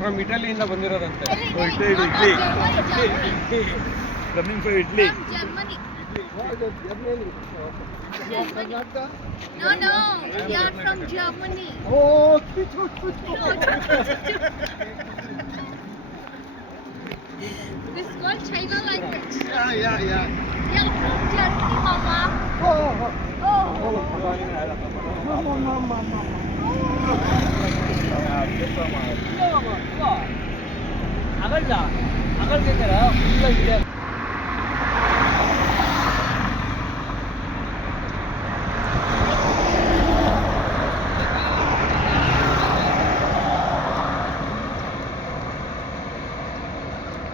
From ಇಟಲಿಯಿಂದ ಬಂದಿರೋದಂತೆ. Coming for idli. No, we are from Germany. Oh, This is called China language. yeah. We are from Germany, Mama.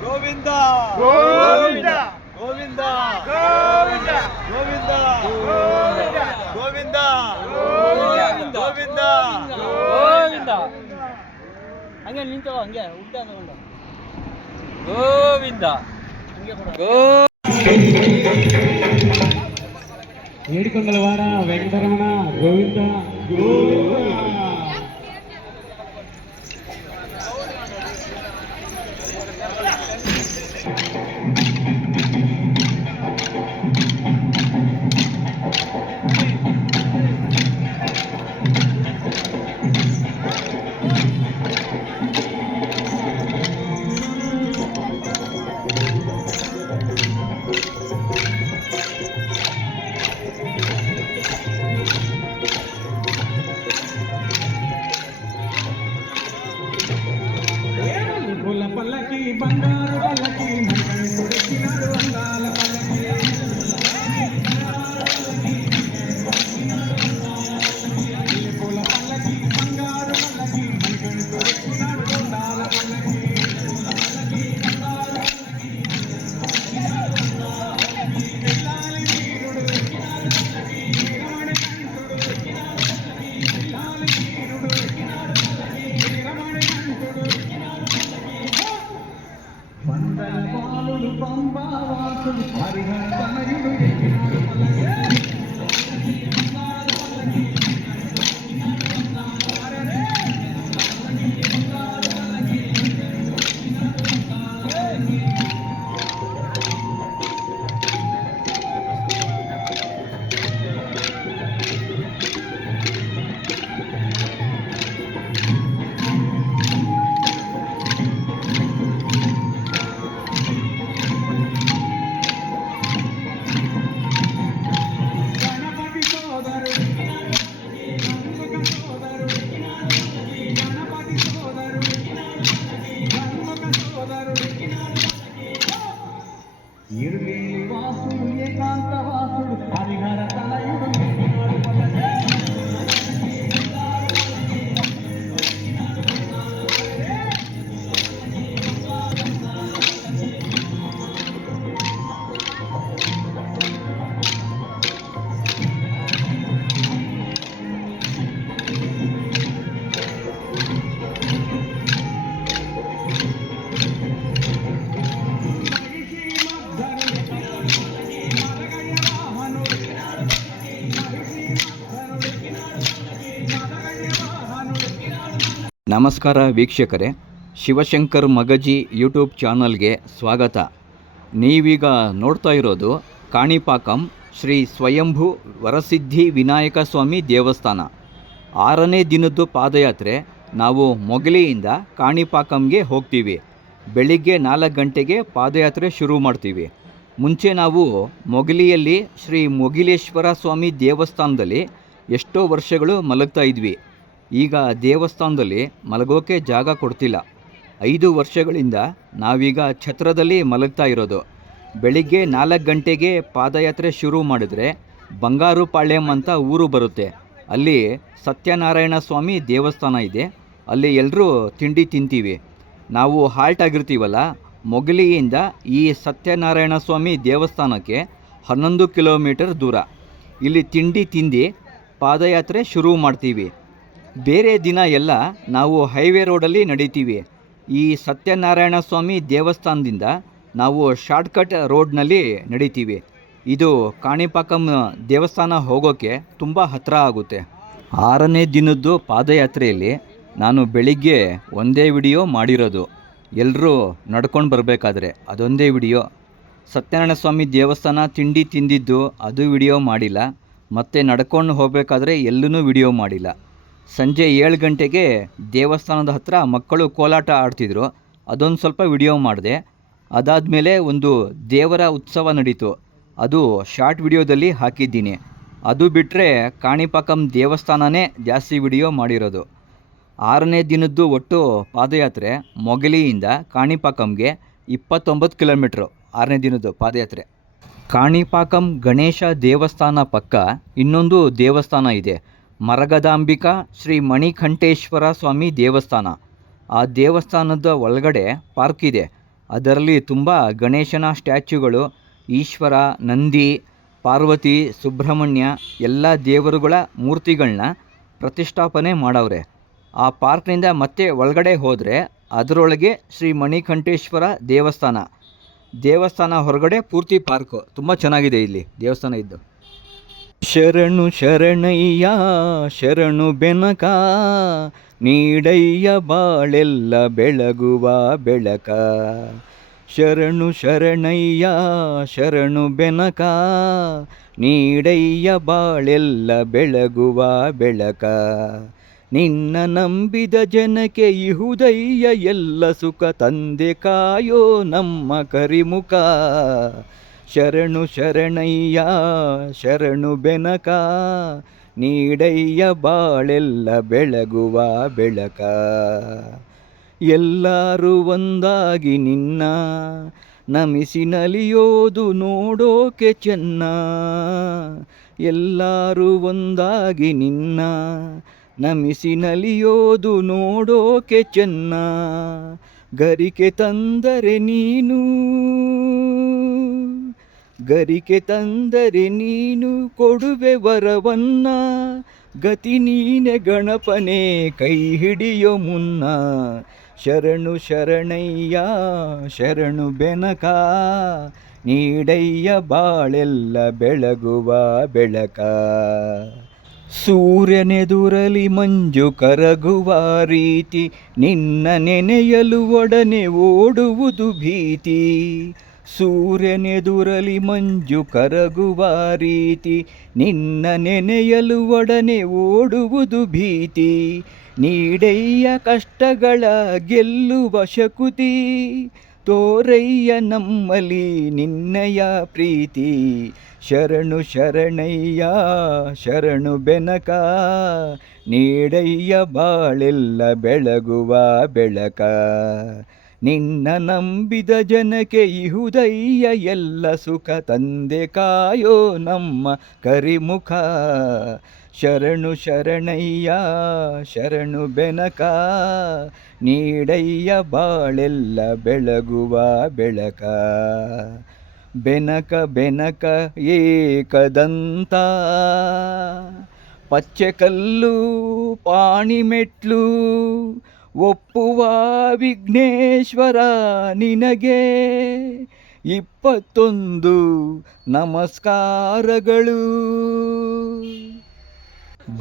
Govinda Govinda Govinda Govinda Govinda Govinda Govinda Govinda Govinda ಹಂಗೆ ನಿಂತವ ಹಂಗೆ ಉಲ್ಟಾ ತಗೊಂಡ ಗೋವಿಂದ ಏಡಿಕೊಂಡಲ ವಾರ ವೆಂಕಟರಮಣ ಗೋವಿಂದ ಗೋವಿಂದ. పల్లకి బంగారు పల్లకి మణికంఠుడెక్కినాడు అందాల పల్లకి పూల పల్లకి బంగారు పల్లకి మణికంఠుడెక్కినాడు అందాల పల్లకి పిల్లాలి వీరుడు ఎక్కినాడు పల్లకి వీరమణికంఠుడు ఎక్కినాడు పల్లకి పిల్లాలి వీరుడు ఎక్కినాడు పల్లకి వీరమణికంఠుడు వందల బాలుడు పంబావాసుడు హరిహర తనయుడు ఎక్కినాడు పల్లకి ఇరులేని వాసుడు ఏకాంత వాసుడు హరిహర తనయుడు ఎక్కినాడు పల్లకి ನಮಸ್ಕಾರ ವೀಕ್ಷಕರೇ, ಶಿವಶಂಕರ್ ಮಗಜಿ ಯೂಟ್ಯೂಬ್ ಚಾನಲ್ಗೆ ಸ್ವಾಗತ. ನೀವೀಗ ನೋಡ್ತಾ ಇರೋದು ಕಾಣಿಪಾಕಂ ಶ್ರೀ ಸ್ವಯಂಭೂ ವರಸಿದ್ಧಿ ವಿನಾಯಕ ಸ್ವಾಮಿ ದೇವಸ್ಥಾನ. 6ನೇ ದಿನದ್ದು ಪಾದಯಾತ್ರೆ. ನಾವು ಮೊಗಲಿಯಿಂದ ಕಾಣಿಪಾಕಂಗೆ ಹೋಗ್ತೀವಿ. ಬೆಳಿಗ್ಗೆ 4 ಗಂಟೆಗೆ ಪಾದಯಾತ್ರೆ ಶುರು ಮಾಡ್ತೀವಿ. ಮುಂಚೆ ನಾವು ಮೊಗಲಿಯಲ್ಲಿ ಶ್ರೀ ಮೊಗಿಲೇಶ್ವರ ಸ್ವಾಮಿ ದೇವಸ್ಥಾನದಲ್ಲಿ ಎಷ್ಟೋ ವರ್ಷಗಳು ಮಲಗ್ತಾ ಇದ್ವಿ. ಈಗ ದೇವಸ್ಥಾನದಲ್ಲಿ ಮಲಗೋಕೆ ಜಾಗ ಕೊಡ್ತಿಲ್ಲ. 5 ವರ್ಷಗಳಿಂದ ನಾವೀಗ ಛತ್ರದಲ್ಲಿ ಮಲಗ್ತಾ ಇರೋದು. ಬೆಳಿಗ್ಗೆ 4 ಗಂಟೆಗೆ ಪಾದಯಾತ್ರೆ ಶುರು ಮಾಡಿದ್ರೆ ಬಂಗಾರುಪಾಳ್ಯಂ ಅಂತ ಊರು ಬರುತ್ತೆ. ಅಲ್ಲಿ ಸತ್ಯನಾರಾಯಣ ಸ್ವಾಮಿ ದೇವಸ್ಥಾನ ಇದೆ. ಅಲ್ಲಿ ಎಲ್ಲರೂ ತಿಂಡಿ ತಿಂತೀವಿ. ನಾವು ಹಾಲ್ಟ್ ಆಗಿರ್ತೀವಲ್ಲ, ಮೊಗಲಿಯಿಂದ ಈ ಸತ್ಯನಾರಾಯಣ ಸ್ವಾಮಿ ದೇವಸ್ಥಾನಕ್ಕೆ 11 ಕಿಲೋಮೀಟರ್ ದೂರ. ಇಲ್ಲಿ ತಿಂಡಿ ತಿಂದು ಪಾದಯಾತ್ರೆ ಶುರು ಮಾಡ್ತೀವಿ. ಬೇರೆ ದಿನ ಎಲ್ಲ ನಾವು ಹೈವೇ ರೋಡಲ್ಲಿ ನಡೀತೀವಿ. ಈ ಸತ್ಯನಾರಾಯಣ ಸ್ವಾಮಿ ದೇವಸ್ಥಾನದಿಂದ ನಾವು ಶಾರ್ಟ್ಕಟ್ ರೋಡ್ನಲ್ಲಿ ನಡೀತೀವಿ. ಇದು ಕಾಣಿಪಾಕಂ ದೇವಸ್ಥಾನ ಹೋಗೋಕ್ಕೆ ತುಂಬ ಹತ್ತಿರ ಆಗುತ್ತೆ. 6ನೇ ದಿನದ್ದು ಪಾದಯಾತ್ರೆಯಲ್ಲಿ ನಾನು ಬೆಳಿಗ್ಗೆ ಒಂದೇ ವಿಡಿಯೋ ಮಾಡಿರೋದು, ಎಲ್ಲರೂ ನಡ್ಕೊಂಡು ಬರಬೇಕಾದ್ರೆ ಅದೊಂದೇ ವಿಡಿಯೋ. ಸತ್ಯನಾರಾಯಣ ಸ್ವಾಮಿ ದೇವಸ್ಥಾನ ತಿಂಡಿ ತಿಂದಿದ್ದು ಅದು ವಿಡಿಯೋ ಮಾಡಿಲ್ಲ, ಮತ್ತು ನಡ್ಕೊಂಡು ಹೋಗಬೇಕಾದ್ರೆ ಎಲ್ಲೂ ವಿಡಿಯೋ ಮಾಡಿಲ್ಲ. ಸಂಜೆ 7 ಗಂಟೆಗೆ ದೇವಸ್ಥಾನದ ಹತ್ರ ಮಕ್ಕಳು ಕೋಲಾಟ ಆಡ್ತಿದ್ರು, ಅದೊಂದು ಸ್ವಲ್ಪ ವಿಡಿಯೋ ಮಾಡಿದೆ. ಅದಾದಮೇಲೆ ಒಂದು ದೇವರ ಉತ್ಸವ ನಡೀತು, ಅದು ಶಾರ್ಟ್ ವಿಡಿಯೋದಲ್ಲಿ ಹಾಕಿದ್ದೀನಿ. ಅದು ಬಿಟ್ಟರೆ ಕಾಣಿಪಾಕಂ ದೇವಸ್ಥಾನನೇ ಜಾಸ್ತಿ ವಿಡಿಯೋ ಮಾಡಿರೋದು. 6ನೇ ದಿನದ್ದು ಒಟ್ಟು ಪಾದಯಾತ್ರೆ ಮೊಗಲಿಯಿಂದ ಕಾಣಿಪಾಕಂಗೆ 29 ಕಿಲೋಮೀಟ್ರು 6ನೇ ದಿನದ್ದು ಪಾದಯಾತ್ರೆ. ಕಾಣಿಪಾಕಂ ಗಣೇಶ ದೇವಸ್ಥಾನ ಪಕ್ಕ ಇನ್ನೊಂದು ದೇವಸ್ಥಾನ ಇದೆ, ಮರಗದಾಂಬಿಕಾ ಶ್ರೀ ಮಣಿಕಂಠೇಶ್ವರ ಸ್ವಾಮಿ ದೇವಸ್ಥಾನ. ಆ ದೇವಸ್ಥಾನದ ಒಳಗಡೆ ಪಾರ್ಕ್ ಇದೆ, ಅದರಲ್ಲಿ ತುಂಬ ಗಣೇಶನ ಸ್ಟ್ಯಾಚ್ಯುಗಳು, ಈಶ್ವರ, ನಂದಿ, ಪಾರ್ವತಿ, ಸುಬ್ರಹ್ಮಣ್ಯ ಎಲ್ಲ ದೇವರುಗಳ ಮೂರ್ತಿಗಳನ್ನ ಪ್ರತಿಷ್ಠಾಪನೆ ಮಾಡವ್ರೆ. ಆ ಪಾರ್ಕ್ನಿಂದ ಮತ್ತೆ ಒಳಗಡೆ ಹೋದರೆ ಅದರೊಳಗೆ ಶ್ರೀ ಮಣಿಕಂಠೇಶ್ವರ ದೇವಸ್ಥಾನ ಹೊರಗಡೆ ಪೂರ್ತಿ ಪಾರ್ಕು. ತುಂಬ ಚೆನ್ನಾಗಿದೆ ಇಲ್ಲಿ ದೇವಸ್ಥಾನ ಇದ್ದು. ಶರಣು ಶರಣಯ್ಯ ಶರಣು ಬೆನಕ, ನೀಡಯ್ಯ ಬಾಳೆಲ್ಲ ಬೆಳಗುವ ಬೆಳಕ. ಶರಣು ಶರಣಯ್ಯ ಶರಣು ಬೆನಕ, ನೀಡಯ್ಯ ಬಾಳೆಲ್ಲ ಬೆಳಗುವ ಬೆಳಕ. ನಿನ್ನ ನಂಬಿದ ಜನಕ್ಕೆ ಇಹುದಯ್ಯ ಎಲ್ಲ ಸುಖ, ತಂದೆ ಕಾಯೋ ನಮ್ಮ ಕರಿಮುಖ. ಶರಣು ಶರಣಯ್ಯ ಶರಣು ಬೆನಕ, ನೀಡಯ್ಯ ಬಾಳೆಲ್ಲ ಬೆಳಗುವ ಬೆಳಕ. ಎಲ್ಲರೂ ಒಂದಾಗಿ ನಿನ್ನ ನಮಿಸಿ ನಲಿಯೋದು ನೋಡೋಕೆ ಚೆನ್ನ. ಎಲ್ಲರೂ ಒಂದಾಗಿ ನಿನ್ನ ನಮಿಸಿ ನಲಿಯೋದು ನೋಡೋಕೆ ಚೆನ್ನ. ಗರಿಕೆ ತಂದರೆ ನೀನು, ಗರಿಕೆ ತಂದರೆ ನೀನು ಕೊಡುವೆ ವರವನ್ನ. ಗತಿ ನೀನೆ ಗಣಪನೇ ಕೈ ಹಿಡಿಯೋ ಮುನ್ನ. ಶರಣು ಶರಣಯ್ಯ ಶರಣು ಬೆನಕ, ನೀಡಯ್ಯ ಬಾಳೆಲ್ಲ ಬೆಳಗುವ ಬೆಳಕ. ಸೂರ್ಯನೆದುರಲಿ ಮಂಜು ಕರಗುವ ರೀತಿ, ನಿನ್ನ ನೆನೆಯಲು ಒಡನೆ ಓಡುವುದು ಭೀತಿ. ಸೂರ್ಯನೆದುರಲಿ ಮಂಜು ಕರಗುವ ರೀತಿ, ನಿನ್ನ ನೆನೆಯಲು ಒಡನೆ ಓಡುವುದು ಭೀತಿ. ನೀಡಯ್ಯ ಕಷ್ಟಗಳ ಗೆಲ್ಲುವ ಶಕುತಿ, ತೋರಯ್ಯ ನಮ್ಮಲ್ಲಿ ನಿನ್ನಯ ಪ್ರೀತಿ. ಶರಣು ಶರಣಯ್ಯ ಶರಣು ಬೆನಕ, ನೀಡಯ್ಯ ಬಾಳೆಲ್ಲ ಬೆಳಗುವ ಬೆಳಕ. ನಿನ್ನ ನಂಬಿದ ಜನಕ್ಕೆ ಇಹುದಯ್ಯ ಎಲ್ಲ ಸುಖ, ತಂದೆ ಕಾಯೋ ನಮ್ಮ ಕರಿಮುಖ. ಶರಣು ಶರಣಯ್ಯ ಶರಣು ಬೆನಕ, ನೀಡಯ್ಯ ಬಾಳೆಲ್ಲ ಬೆಳಗುವ ಬೆಳಕ. ಬೆನಕ ಬೆನಕ ಏಕದಂತ, ಪಚ್ಚೆಕಲ್ಲು ಪಾಣಿಮೆಟ್ಲು, ಒಪ್ಪುವ ವಿಘ್ನೇಶ್ವರ ನಿನಗೆ 21 ನಮಸ್ಕಾರಗಳು.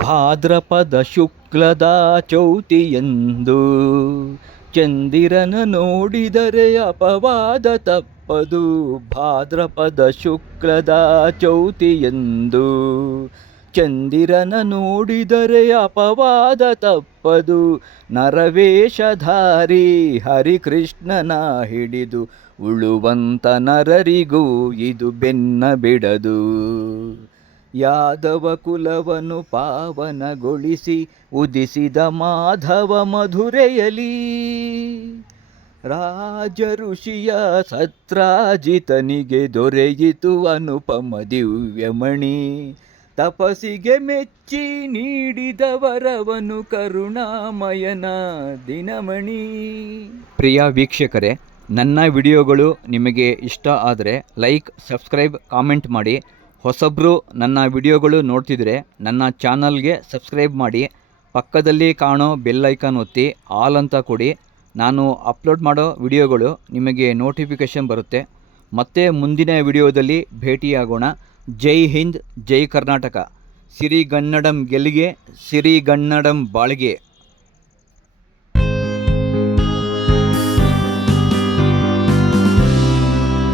ಭಾದ್ರಪದ ಶುಕ್ಲದ ಚೌತಿಯಂದು, ಚಂದಿರನ ನೋಡಿದರೆ ಅಪವಾದ ತಪ್ಪದು. ಭಾದ್ರಪದ ಶುಕ್ಲದ ಚೌತಿಯಂದು, ಚಂದಿರನ ನೋಡಿದರೆ ಅಪವಾದ ತಪ್ಪದು. ನರವೇಷಧಾರಿ ಹರಿಕೃಷ್ಣನ ಹಿಡಿದು ಉಳುವಂತ ನರರಿಗೂ ಇದು ಬೆನ್ನ ಬಿಡದು. ಯಾದವ ಕುಲವನ್ನು ಪಾವನಗೊಳಿಸಿ ಉದಿಸಿದ ಮಾಧವ ಮಧುರೆಯಲಿ, ರಾಜ ಋಷಿಯ ಸತ್ರಾಜಿತನಿಗೆ ದೊರೆಯಿತು ಅನುಪಮ ದಿವ್ಯಮಣಿ. ತಪಸ್ಸಿಗೆ ಮೆಚ್ಚಿ ನೀಡಿದ ವರವನು ಕರುಣಾಮಯನ ದಿನಮಣಿ. ಪ್ರಿಯ ವೀಕ್ಷಕರೇ, ನನ್ನ ವಿಡಿಯೋಗಳು ನಿಮಗೆ ಇಷ್ಟ ಆದರೆ ಲೈಕ್, ಸಬ್ಸ್ಕ್ರೈಬ್, ಕಾಮೆಂಟ್ ಮಾಡಿ. ಹೊಸಬ್ರು ನನ್ನ ವಿಡಿಯೋಗಳು ನೋಡ್ತಿದ್ರೆ ನನ್ನ ಚಾನಲ್ಗೆ ಸಬ್ಸ್ಕ್ರೈಬ್ ಮಾಡಿ, ಪಕ್ಕದಲ್ಲಿ ಕಾಣೋ ಬೆಲ್ ಐಕಾನ್ ಒತ್ತಿ ಆಲ್ ಅಂತ ಕೊಡಿ. ನಾನು ಅಪ್ಲೋಡ್ ಮಾಡೋ ವಿಡಿಯೋಗಳು ನಿಮಗೆ ನೋಟಿಫಿಕೇಷನ್ ಬರುತ್ತೆ. ಮತ್ತೆ ಮುಂದಿನ ವಿಡಿಯೋದಲ್ಲಿ ಭೇಟಿಯಾಗೋಣ. ಜೈ ಹಿಂದ್, ಜೈ ಕರ್ನಾಟಕ. ಸಿರಿಗನ್ನಡಂ ಗೆಲ್ಲಿಗೆ, ಸಿರಿಗನ್ನಡಂ ಬಾಳ್ಗೆ.